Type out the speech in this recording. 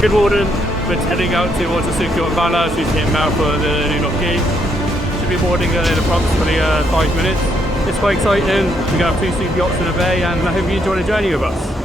Good morning, we're heading out towards the Superyacht Valor, so heading out for the New Lock Key. Should be boarding in approximately 5 minutes. It's quite exciting, we got 2 super yachts in the bay, and I hope you enjoy the journey with us.